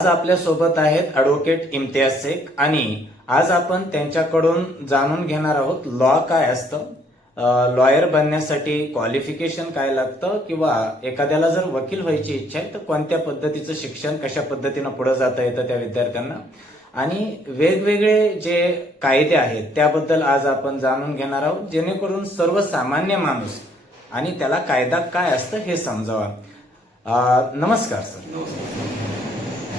आज आपल्यासोबत आहेत ॲडव्होकेट इम्तियाज शेख आणि आज आपण त्यांच्याकडून जाणून घेणार आहोत लॉ काय असतं? लॉयर बनण्यासाठी क्वालिफिकेशन काय लागतं? किंवा एखाद्याला जर वकील व्हायची इच्छा आहे तर कोणत्या पद्धतीचं शिक्षण कशा पद्धतीनं पुढे जाता येतं त्या विद्यार्थ्यांना? आणि वेगवेगळे जे कायदे आहेत त्याबद्दल आज आपण जाणून घेणार आहोत जेणेकरून सर्वसामान्य माणूस आणि त्याला कायदा काय असतं हे समजावा. नमस्कार सर.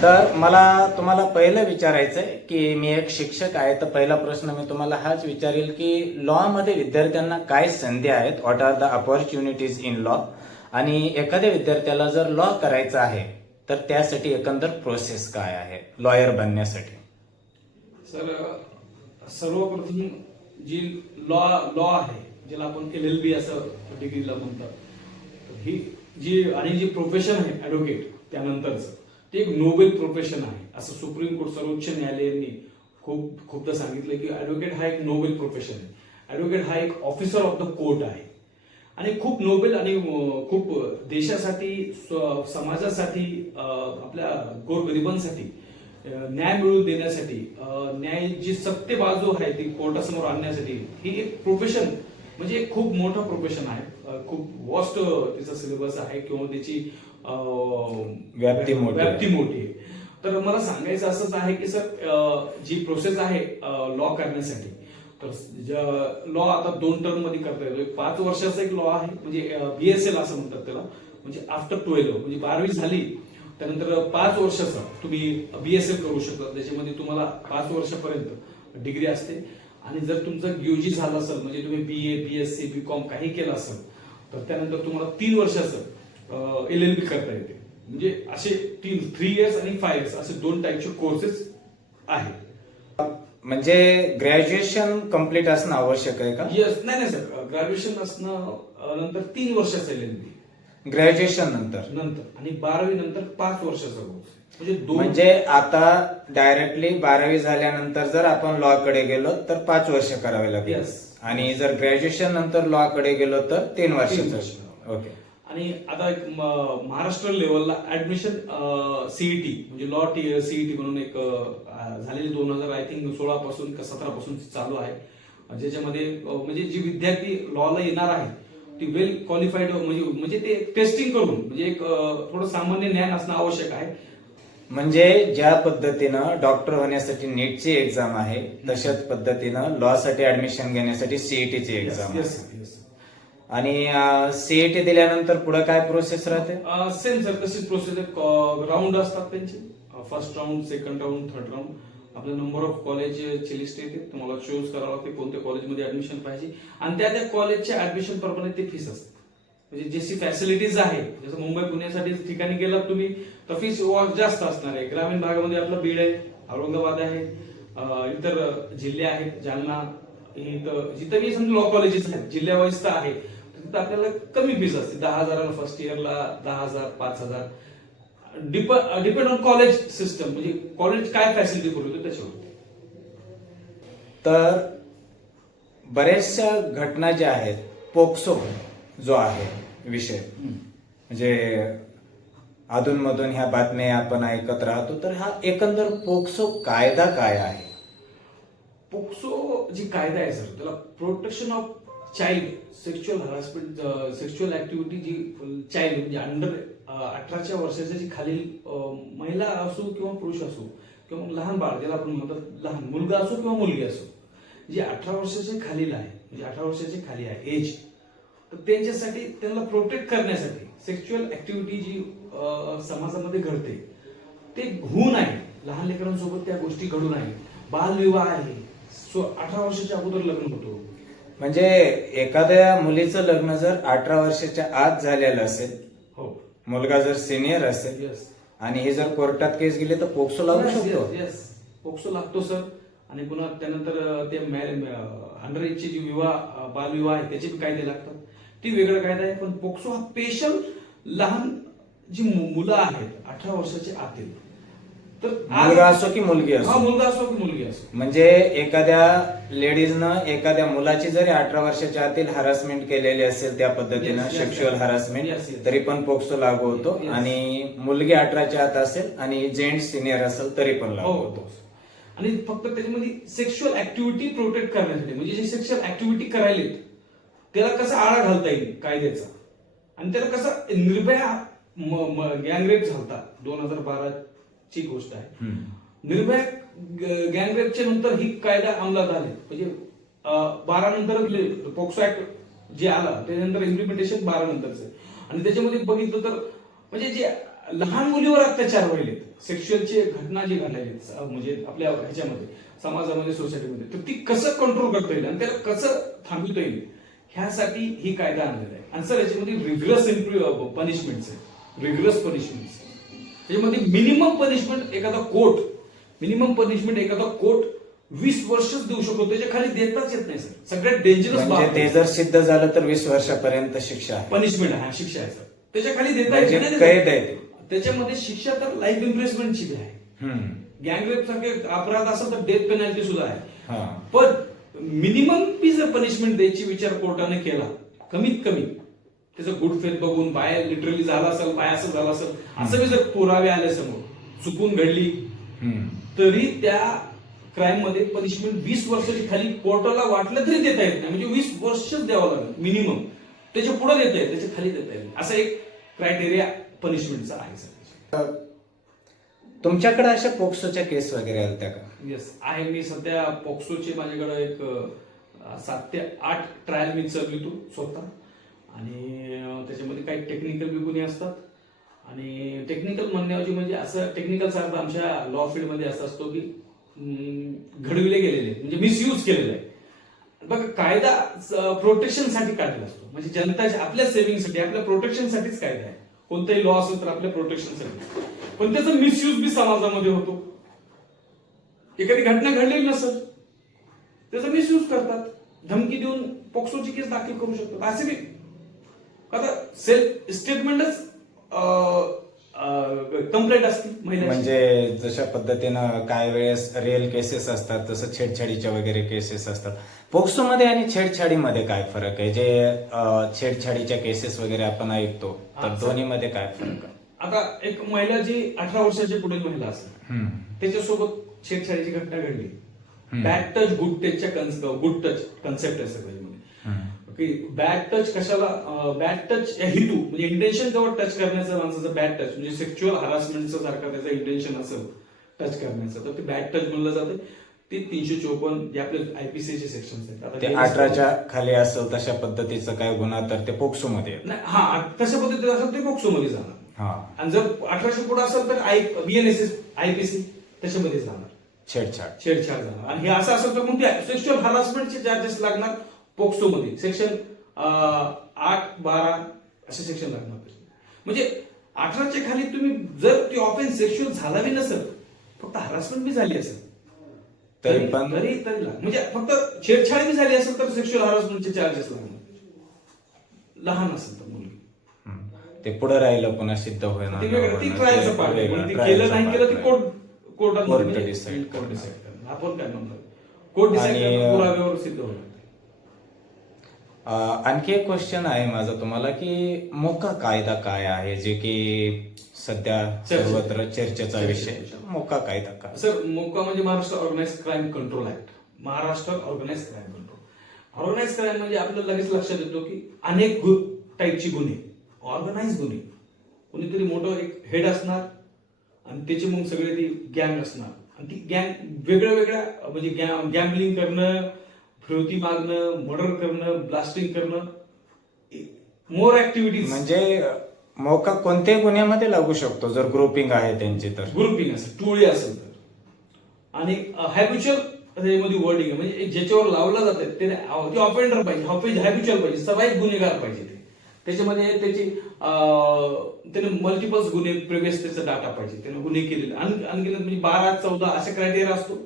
तर मला तुम्हाला पहिलं विचारायचं आहे की मी एक शिक्षक आहे तर पहिला प्रश्न मी तुम्हाला हाच विचारेल की लॉ मध्ये विद्यार्थ्यांना काय संधी आहेत? What are the opportunities in law आणि एखाद्या विद्यार्थ्याला जर लॉ करायचा आहे तर त्यासाठी एकंदर प्रोसेस काय आहे? लॉयर बनण्यासाठी. सर सर्वप्रथम जी लॉ लॉ आहे ज्याला आपण एल एल बी असं डिग्रीला म्हणतात ही जी आणि जी प्रोफेशन आहे ॲडव्होकेट त्यानंतरचं. ते एक नोबेल प्रोफेशन आहे. असं सुप्रीम कोर्ट सर्वोच्च न्यायालयाने खूप खूपदा सांगितलं की ॲडव्होकेट हा एक नोबेल प्रोफेशन आहे. ॲडव्होकेट हा एक ऑफिसर ऑफ द कोर्ट आहे. आणि खूप नोबेल आणि खूप देशासाठी समाजासाठी आपल्या गोरगरिबांसाठी न्याय मिळवून देण्यासाठी न्याय जी सत्य बाजू आहे ती कोर्टासमोर आणण्यासाठी ही एक प्रोफेशन म्हणजे एक खूप मोठं प्रोफेशन आहे. खूप वॉस्ट तिचा सिलेबस आहे किंवा त्याची व्याप्ती मोठी. व्याप्ती मोठी आहे. तर मला सांगायचं असंच आहे की सर जी प्रोसेस आहे लॉ करण्यासाठी तर लॉ आता दोन टर्ममध्ये करता येतो एक पाच वर्षाचा एक लॉ आहे म्हणजे बीएसएल असं म्हणतात त्याला. म्हणजे आफ्टर ट्वेल्व म्हणजे बारावी झाली त्यानंतर पाच वर्षाचा तुम्ही बीएसएल करू शकता. त्याच्यामध्ये तुम्हाला पाच वर्षापर्यंत डिग्री असते. आणि जर तुमचं युजी झालं असेल म्हणजे तुम्ही B A B S C B com काही केलं असेल तर त्यानंतर तुम्हाला तीन वर्षाचं एल एल बी करता येते. म्हणजे असे तीन थ्री इयर्स आणि फाय इयर्स असे दोन टाईपचे कोर्सेस आहेत. म्हणजे ग्रॅज्युएशन कंप्लीट असणं आवश्यक आहे का? येस नाही नाही सर ग्रॅज्युएशन असणं नंतर तीन वर्षाचं एल एल बी ग्रॅज्युएशन नंतर. नंतर. आणि बारावी नंतर पाच वर्षाचा कोर्स म्हणजे दोन म्हणजे आता डायरेक्टली बारावी झाल्यानंतर जर आपण लॉ कडे गेलो तर पाच वर्ष करावे लागेल. आणि जर ग्रॅज्युएशन नंतर लॉ कडे गेलो तर तीन तीन वर्ष. वर्षाचं ओके आणि आता एक महाराष्ट्र लेवलला ऍडमिशन सीईटी म्हणजे लॉ टी सीईटी म्हणून एक झालेली दोन हजार आय थिंक सोळा पासून का सतरा पासून चालू आहे. ज्याच्यामध्ये म्हणजे जी विद्यार्थी लॉला येणार आहे ती वेल क्वालिफाईड म्हणजे म्हणजे ते टेस्टिंग करून म्हणजे एक थोडं सामान्य ज्ञान असणं आवश्यक आहे. म्हणजे ज्या पद्धतीनं डॉक्टर होण्यासाठी नीटची एक्झाम आहे तशाच पद्धतीनं लॉ साठी ऍडमिशन घेण्यासाठी सीईटीची एक्झाम आहे yes. आणि सीईटी दिल्यानंतर पुढे काय प्रोसेस राहते? सेम सर तशीच प्रोसेस राऊंड असतात त्यांचे. First round second round third round आपले नंबर ऑफ कॉलेजची लिस्ट येते. तुम्हाला चूज करावं लागते कोणत्या कॉलेजमध्ये ऍडमिशन पाहिजे. आणि त्या त्या कॉलेजच्या ऍडमिशन प्रमाणे ते फीस असते म्हणजे जशी फॅसिलिटीज आहे जसं मुंबई पुण्यासाठी ठिकाणी गेलात तुम्ही तर फीस जास्त असणार आहे. ग्रामीण भागामध्ये आपलं बीड आहे औरंगाबाद आहे इतर जिल्हे आहेत जालना इथं जिथं मी समजा लॉ कॉलेजेस आहेत जिल्ह्यावाईज तर आहे. तिथं आपल्याला कमी फीस असते. दहा हजाराला फर्स्ट इयरला दहा हजार पाच हजार. डिपेंड ऑन कॉलेज सिस्टम म्हणजे कॉलेज काय फॅसिलिटी पुरवतो त्याच्यावर. तर बऱ्याचशा घटना ज्या आहेत पोक्सो जो आहे विषय. म्हणजे अधूनमधून ह्या बातम्या आपण ऐकत राहतो तर हा एकंदर पोक्सो कायदा काय आहे? पोक्सो जी कायदा आहे सर त्याला protection of child sexual harassment sexual activity G child म्हणजे अंडर uh, अठराच्या वर्षाच्या जी खालील महिला असो किंवा पुरुष असो किंवा मग लहान बाळ ज्याला आपण म्हणतात लहान मुलगा असो किंवा मुलगी असो जी अठरा वर्षाच्या खालील आहे म्हणजे अठरा वर्षाच्या खाली आहे एज तर त्यांच्यासाठी त्यांना प्रोटेक्ट करण्यासाठी सेक्शुअल ऍक्टिव्हिटी जी समाजामध्ये घडते ते होऊ नये. लहान लेकरांसोबत त्या गोष्टी घडू नये. बालविवाह आहे. सो अठरा वर्षाच्या अगोदर लग्न होतो. म्हणजे एखाद्या मुलीचं लग्न जर अठरा वर्षाच्या आत झालेलं असेल हो. मुलगा जर सिनियर असेल येस आणि हे जर कोर्टात केस गेली तर पोक्सो लागू शकतो. येस पोक्सो लागतो सर आणि पुन्हा त्यानंतर ते अंडर एजचे जे विवाह बालविवाह आहे त्याचे कायदे लागतात. ती वेगळा कायदा आहे पण पोक्सो हा स्पेशल लहान जी मुलं आहेत अठरा वर्षाचे आतील तर आज- मुलगा असो की मुलगी हा असो मुलगा असो की मुलगी असो म्हणजे एखाद्या लेडीजनं एखाद्या मुलाची जरी अठरा वर्षाच्या आतील हरासमेंट केलेली असेल त्या पद्धतीनं Yes, yes, sexual yes. Harassment Yes, yes. तरी पण पोक्सो लागू होतो Yes. आणि मुलगी अठराच्या आत असेल आणि जेंट सिनियर असेल तरी पण लागू हो होतो हो आणि फक्त त्याच्यामध्ये सेक्शुअल ऍक्टिव्हिटी प्रोटेक्ट करण्यासाठी म्हणजे जे सेक्शुअल ऍक्टिव्हिटी करायलेत त्याला कसा आळा घालता येईल कायद्याचा आणि त्याला कसं निर्भया गँगरेप झालता दोन हजार बारा ची गोष्ट आहे. निर्भया गँगरेपच्या नंतर ही कायदा अंमलात आले. म्हणजे बारा नंतर पोक्सो ऍक्ट जे आला त्यानंतर इम्प्लिमेंटेशन बारा नंतरच आणि त्याच्यामध्ये बघितलं तर म्हणजे जे लहान मुलीवर अत्याचार व्हायलेत सेक्शुअलची घटना जी घडलेली म्हणजे आपल्या ह्याच्यामध्ये समाजामध्ये सोसायटीमध्ये तर ती कसं कंट्रोल करता येईल आणि त्याला कसं थांबवता येईल ह्यासाठी ही कायदा आणलेला आहे. आणि सर याच्यामध्ये रिग्रस पनिशमेंट आहे रिग्रस पनिशमेंट त्याच्यामध्ये मिनिमम पनिशमेंट एखादा कोर्ट मिनिमम पनिशमेंट एखादा कोर्ट वीस वर्षच देऊ शकतो. त्याच्याखाली देताच येत नाही सर सगळ्यात डेंजरस म्हणजे ते जर सिद्ध झालं तर वीस वर्षापर्यंत शिक्षा आहे. पनिशमेंट आहे हा, शिक्षा आहे सर त्याच्याखाली देता म्हणजे येत नाही कैद आहे ते. त्याच्यामध्ये शिक्षा तर लाईफ इम्प्रेसमेंटची बी आहे. गँगरेप सारखे अपराध असेल तर डेथ पेनल्टी सुद्धा आहे. पण मिनिमम बी जर पनिशमेंट द्यायची विचार कोर्टाने केला कमीत कमी त्याचं गुड फेथ बघून बाय लिटरली झाला असेल बाय असं झालं असेल असं बी जर पुरावे आले समोर चुकून घडली. तरी त्या क्राईममध्ये पनिशमेंट वीस वर्षाची खाली कोर्टाला वाटलं तरी देता येत नाही. म्हणजे वीस वर्षच द्यावं लागेल मिनिमम त्याच्या पुढे देता येत त्याच्याखाली देता येत नाही. असा एक क्रायटेरिया पनिशमेंटचा आहे सर. तुमच्याकडे अशा पोक्सोच्या केस वगैरे आल्या का? येस आहे. मी सध्या पॉक्सोचे माझ्याकडे एक सात ते आठ ट्रायल मी चालवितो स्वतः आणि त्याच्यामध्ये काही टेक्निकल बी गुन्हे असतात. आणि टेक्निकल म्हणण्याऐवजी म्हणजे असं टेक्निकल अर्थ आमच्या लॉ फील्डमध्ये असं असतो की घडविले गेलेले म्हणजे मिसयूज केलेले आहे. बघा कायदा प्रोटेक्शनसाठी काढलेला असतो. म्हणजे जनताच्या आपल्या सेव्हिंगसाठी आपल्या प्रोटेक्शनसाठीच कायदा आहे. कोणताही लॉ असेल तर आपल्या प्रोटेक्शनसाठी पण त्याचा मिसयूज बी समाजामध्ये होतो. एखादी घटना घडलेली नसत त्याचा मिसयूज करतात. धमकी देऊन पोक्सोची केस दाखल करू शकतात. असे बी आता सेल्फ स्टेटमेंटच कंप्लेंट असते महिला म्हणजे जशा पद्धतीनं काय वेळेस रिअल केसेस असतात तसं छेडछाडीच्या वगैरे केसेस असतात पोक्सो मध्ये आणि छेडछाडीमध्ये काय फरक आहे जे छेडछाडीच्या केसेस वगैरे आपण ऐकतो तर दोन्ही मध्ये काय फरक आहे आता एक महिला जी अठरा वर्षाची पुढील महिला असेल. त्याच्यासोबत छेडछाडीची घटना घडली. बॅड टच गुड टचच्या गुड टच कन्सेप्ट आहे हम्म. की बॅड टच कशाला बॅड टच हेतू म्हणजे इंटेन्शन जेव्हा टच करण्याचं माणसाचं बॅड टच म्हणजे सेक्च्युअल हरासमेंटचं सारखं त्याचं इंटेन्शन असेल टच करण्याचं. तर ते बॅड टच म्हणलं जातं ते तीनशे चोपन्न जे आपले आयपीसीचे सेक्शन आहेत. ते अठराच्या खाली असेल तशा पद्धतीचं काय गुन्हा तर ते पोक्सो मध्ये. नाही हा तशा पद्धतीने असेल ते पोक्सो मध्ये जाणार आणि जर अठराशे पुढे असेल तर आय बीएनएसएस आयपीसी त्याच्यामध्ये जाणार. छेडछाड. छेडछाड झाला आणि हे असं असेल तर मग ते सेक्शुअल हरासमेंटचे चार्जेस लागणार. पोक्सो मध्ये सेक्शन आठ बारा असे सेक्शन लागणार म्हणजे अठराच्या खाली तुम्ही जर ती ऑफेन्स सेक्शुअल झाला बी नसेल फक्त हरासमेंट बी झाली असेल तरी पण तरी म्हणजे फक्त छेडछाड बी झाली असेल तर सेक्शुअल हरासमेंटचे चार्जेस लागणार. लहान असेल तर मुलगी. ते पुढे राहिलं पुन्हा सिद्ध होणार ते ट्रायलचं पार्ट trial केलं नाही केलं ते. कोर्ट कोर्टात म्हणजे आपण काय म्हणतो? कोर्ट डिसाईड पुराव्यावर सिद्ध होणार. आणखी एक क्वेश्चन आहे माझा तुम्हाला की मोका कायदा काय आहे? जे की सध्या. सर्वत्र चर्चेचा. विषय मोका कायदा काय? सर मोका म्हणजे Maharashtra organised crime control act Maharashtra organised crime control organised crime म्हणजे आपल्याला लगेच लक्षात येतो की अनेक टाईपची गुन्हे. ऑर्गनाइज गुन्हे. कोणीतरी मोठं एक हेड असणार आणि त्याची मग सगळे ती गँग असणार. आणि ती गँग वेगळ्या वेगळ्या म्हणजे गॅम्बलिंग करणं फिरवती मागणं मर्डर करणं ब्लास्टिंग करणं मोर ऍक्टिव्हिटीज म्हणजे मोका कोणत्याही गुन्ह्यामध्ये लागू शकतो जर ग्रुपिंग आहे त्यांची तर. ग्रुपिंग असेल टोळी असेल तर. आणि हॅबिच्युअल त्याच्यामध्ये वर्डिंग म्हणजे ज्याच्यावर लावलं जातं ते ते ऑफेंडर पाहिजे. हॅबिच्युअल पाहिजे सवाईक गुन्हेगार पाहिजे ते. त्याच्यामध्ये त्याची त्याने मल्टिपल्स गुन्हे प्रिव्हियस त्याचा डाटा पाहिजे. त्याने गुन्हे केलेले. अनगिनत म्हणजे बारा चौदा असे क्रायटेरिया असतो.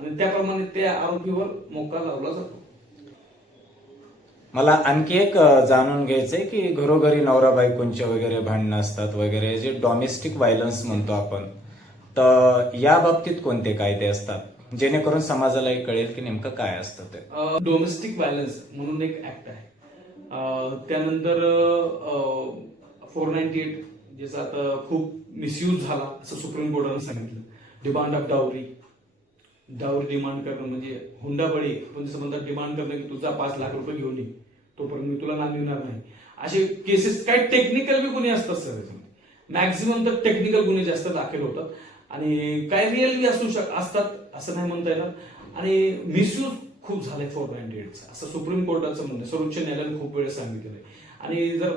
आणि त्याप्रमाणे त्या आरोपीवर मोका लावला जातो. मला आणखी एक जाणून घ्यायचंय की घरोघरी नवरा बायकोंचे वगैरे भांडणं असतात वगैरे जे डॉमेस्टिक व्हायलन्स म्हणतो आपण तर या बाबतीत कोणते कायदे असतात? जेणेकरून समाजालाही कळेल की नेमकं काय असतं ते. डोमेस्टिक व्हायलन्स म्हणून एक ऍक्ट आहे. त्यानंतर फोर नाईन्टी एट ज्याचा आता खूप मिसयूज झाला असं सुप्रीम कोर्टानं सांगितलं. Demand of dowry dowry demand करणं म्हणजे हुंडाबळी पण जसं म्हणतात डिमांड करणं की तुझा पाच लाख रुपये घेऊन ये. तोपर्यंत मी तुला नाम देणार नाही. असे केसेस काही टेक्निकल बी गुन्हे असतात सर मॅक्झिमम तर टेक्निकल गुन्हे जास्त दाखल होतात. आणि काय रिअल असू शक असतात असं नाही म्हणता येणार. आणि मिसयूज खूप झालाय फोर नाईन्टी असं सुप्रीम कोर्टाचं म्हणणं सर्वोच्च न्यायालयाने खूप वेळेस सांगितलेलं आहे. आणि जर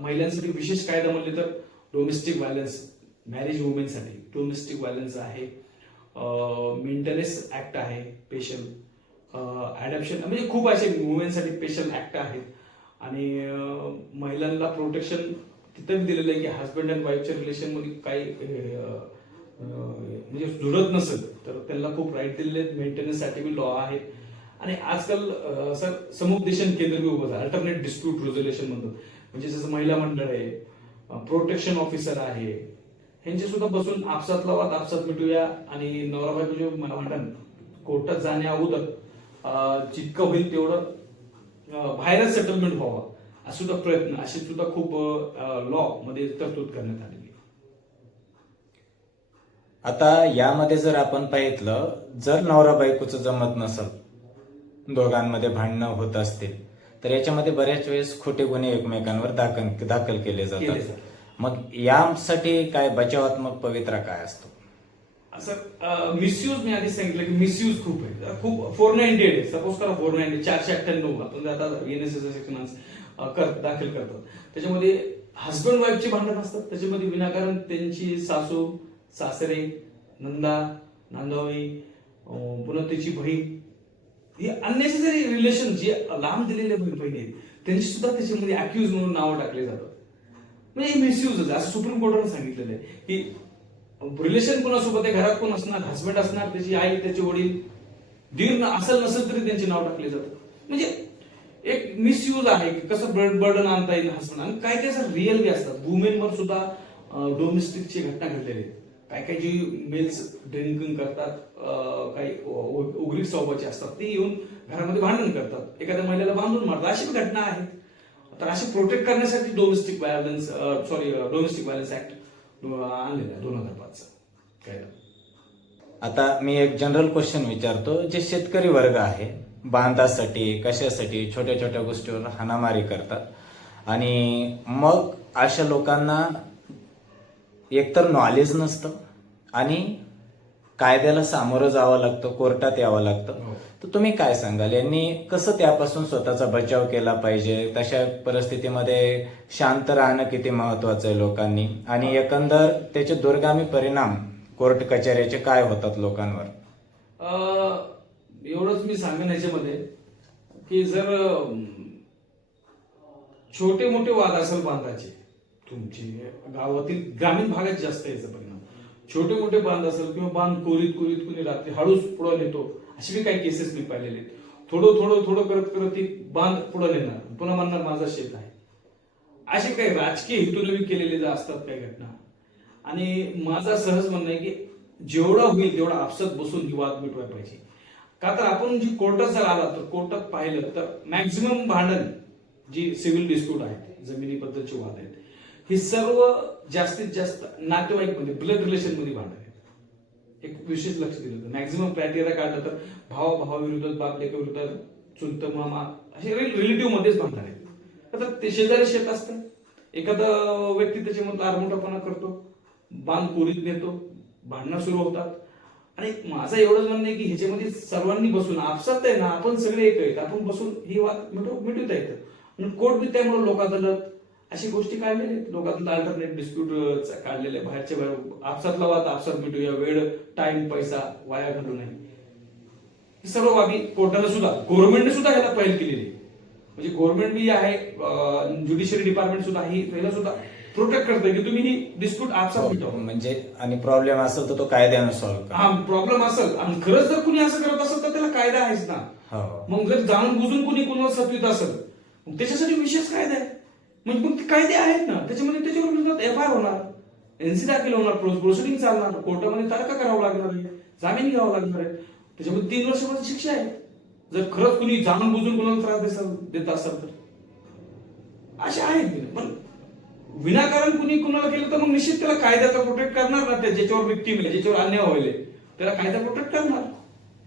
महिलांसाठी विशेष कायदा म्हणले तर डोमेस्टिक व्हायलन्स मॅरेज वुमेनसाठी डोमेस्टिक व्हायलन्स आहे. मेंटेनन्स ऍक्ट आहे स्पेशल ॲडॅप्शन म्हणजे खूप असे वुमेनसाठी स्पेशल ऍक्ट आहेत. आणि महिलांना प्रोटेक्शन तिथं दिलेलं आहे की हस्बंड अँड वाईफच्या रिलेशनमध्ये काही म्हणजे जुळत नसेल तर त्यांना खूप राईट दिलेले आहेत. मेंटेनन्ससाठी बी लॉ आहे. आणि आजकाल सर समुपदेशन केंद्र बी उभं अल्टरनेट डिस्प्यूट रेझोल्युशन म्हणतात. म्हणजे जसं महिला मंडळ आहे प्रोटेक्शन ऑफिसर आहे ह्यांचे सुद्धा बसून आपसातला वाद आपसात मिटूया आणि नवरा बायको जे मला भांडण कोर्टात जाण्या अगोदर जितकं होईल तेवढं बाहेरच सेटलमेंट व्हावा असे सुद्धा प्रयत्न असे सुद्धा खूप लॉ मध्ये तरतूद करण्यात आलेली आहे. आता यामध्ये जर आपण पाहितलं जर नवरा बायकोचं जमत नसल दोघांमध्ये भांडणं होत असतील तर याच्यामध्ये बऱ्याच वेळेस खोटे गुन्हे एकमेकांवर दाखल दाखल केले जातात. मग यासाठी काय बचावात्मक पवित्रा काय असतो? सर मिसयूज मी आधी सांगितलं की मिसयूज खूप आहे. खूप फोर नाईन्टी एट आहे. सपोज करा फोर नाईन्टी चारशे अठ्ठ्याण्णव आपण आता एनएसएस सेक्शन कर दाखल करतात. त्याच्यामध्ये हस्बंड वाईफची भांडण असतात. त्याच्यामध्ये विनाकारण त्यांची सासू सासरे नंदा नांदावी पुन्हा त्याची बहीण ही अननेसेसरी रिलेशन जे लांब दिलेले बहीण बहिणी आहेत त्यांची सुद्धा त्याच्यामध्ये अक्यूज म्हणून नावं टाकले जातात. म्हणजे मिसयूज असं सुप्रीम कोर्टाने सांगितलेलं आहे की रिलेशन कोणासोबत आहे घरात कोण असणार हस्बंड असणार त्याची आई त्याचे वडील दीर न- असेल नसेल तरी त्यांचे नाव टाकले जातं. म्हणजे एक मिसयूज आहे की कसं बर्डन आणता येईल हसबंड आणि काय काय सर रिअल बी असतात. वुमेनवर सुद्धा डोमेस्टिकची घटना घडलेली आहे. काय काय जी मेल्स ड्रिंकिंग करतात काही उघडी स्वभावाचे असतात ते येऊन घरामध्ये भांडण करतात. एखाद्या महिलेला बांधून मारतात. अशी घटना आहेत तर असे प्रोटेक्ट करण्यासाठी domestic violence sorry domestic violence act आणलेला आहे दोन हजार पाचचा. कायदा आता मी एक जनरल क्वेश्चन विचारतो. जे शेतकरी वर्ग आहे बांधासाठी कशासाठी छोट्या छोट्या गोष्टीवर हाणामारी करतात? आणि मग अशा लोकांना एकतर नॉलेज नसतं आणि कायद्याला सामोरं जावं लागतं कोर्टात यावं लागतं. हो. तर तुम्ही काय सांगाल? यांनी कसं त्यापासून स्वतःचा बचाव केला पाहिजे? तशा परिस्थितीमध्ये शांत राहणं किती महत्वाचं आहे लोकांनी? आणि एकंदर त्याचे दुर्गामी परिणाम कोर्ट कचेऱ्याचे काय होतात लोकांवर? अं, एवढंच मी सांगेन याच्यामध्ये की जर छोटे मोठे वाद असेल बांधाचे तुमचे गावातील ग्रामीण भागात जास्त याचा परिणाम. छोटे मोठे बांध असेल किंवा बांध कोरीत कोरीत कुणी रात्री हळूच पुढं नेतो असे मी काही केसेस मी पाहिलेले आहेत. थोडं थोडं थोडं करत करत ती बांध पुढं नेणार. पुन्हा म्हणणार माझा शेत आहे. असे काही राजकीय हेतूने मी केलेले जे असतात काही घटना. आणि माझा सहज म्हणणं आहे की जेवढा होईल तेवढा आपसात बसून ही वाद मिटवायला पाहिजे. का तर आपण जी कोर्टात जर आला तर कोर्टात पाहिलं तर मॅक्झिमम भांडण जी सिव्हिल डिस्प्यूट आहेत जमिनीबद्दलचे वाद आहेत हे सर्व जास्तीत जास्त नातेवाईकमध्ये ब्लड रिलेशनमध्ये भांडण एक विशेष लक्ष दिलं होतं. मॅक्झिमम क्रायटेरिया काढलं तर भाव भावाविरुद्ध बापलेका विरुद्ध चुलत मामा असे रिलेटिव्ह मध्येच भांडण आहेत आता ते शेजारी शेत असतं. एखादा व्यक्ती त्याच्यामधला आरमोठापणा करतो बांध कोरीत नेतो भांडणं सुरू होतात. आणि माझं एवढंच म्हणणं आहे की ह्याच्यामध्ये सर्वांनी बसून आपसात आहे ना आपण सगळे एक आहेत. आपण बसून ही वाद मिटव मिटवता येतं. आणि कोर्ट बी त्यामुळे लोकांतलं अशी गोष्टी काढलेल्या आहेत. लोकांतलं अल्टरनेट डिस्प्यूट काढलेले आहेत. बाहेरच्या बाहेर आपसातला वाद आपसात मिटूया वेळ टाइम पैसा वाया घालू नये सर्व बाबी कोर्टाने सुद्धा गव्हर्नमेंटने सुद्धा ह्याला पहिल केलेली म्हणजे गव्हर्नमेंट बी आहे ज्युडिशरी डिपार्टमेंट सुद्धा ही ह्याला सुद्धा प्रोटेक्ट करते की तुम्ही ही डिस्प्यूट आपसात मिटवा म्हणजे आणि प्रॉब्लेम असेल तर तो कायद्यानं सॉल्व्ह करा. हा प्रॉब्लेम असेल. आणि खरंच जर कुणी असं करत असेल तर त्याला कायदा आहेच ना. हो. मग जर जाणून बुजून कुणी कुणाला सत्वित असेल त्याच्यासाठी विशेष कायदा आहे. म्हणजे मग ते कायदे आहेत ना. त्याच्यामध्ये त्याच्यावर एफ आय होणार. एनसी दाखल होणार प्रोसिडिंग चालणार कोर्टामध्ये तारखा करावं लागणार आहे जामीन घ्यावा लागणार आहे. त्याच्यामध्ये तीन वर्षापर्यंत शिक्षा आहे. जर खरंच कुणी जाणून बुजून कोणाला त्रास देसाल देत असाल तर. असे आहेत पण विनाकारण कुणी कुणाला केलं तर मग निश्चित त्याला कायद्याचा प्रोटेक्ट करणार ना त्या ज्याच्यावर विक्टीम आहे ज्याच्यावर अन्याय होईल त्याला कायदा प्रोटेक्ट करणार.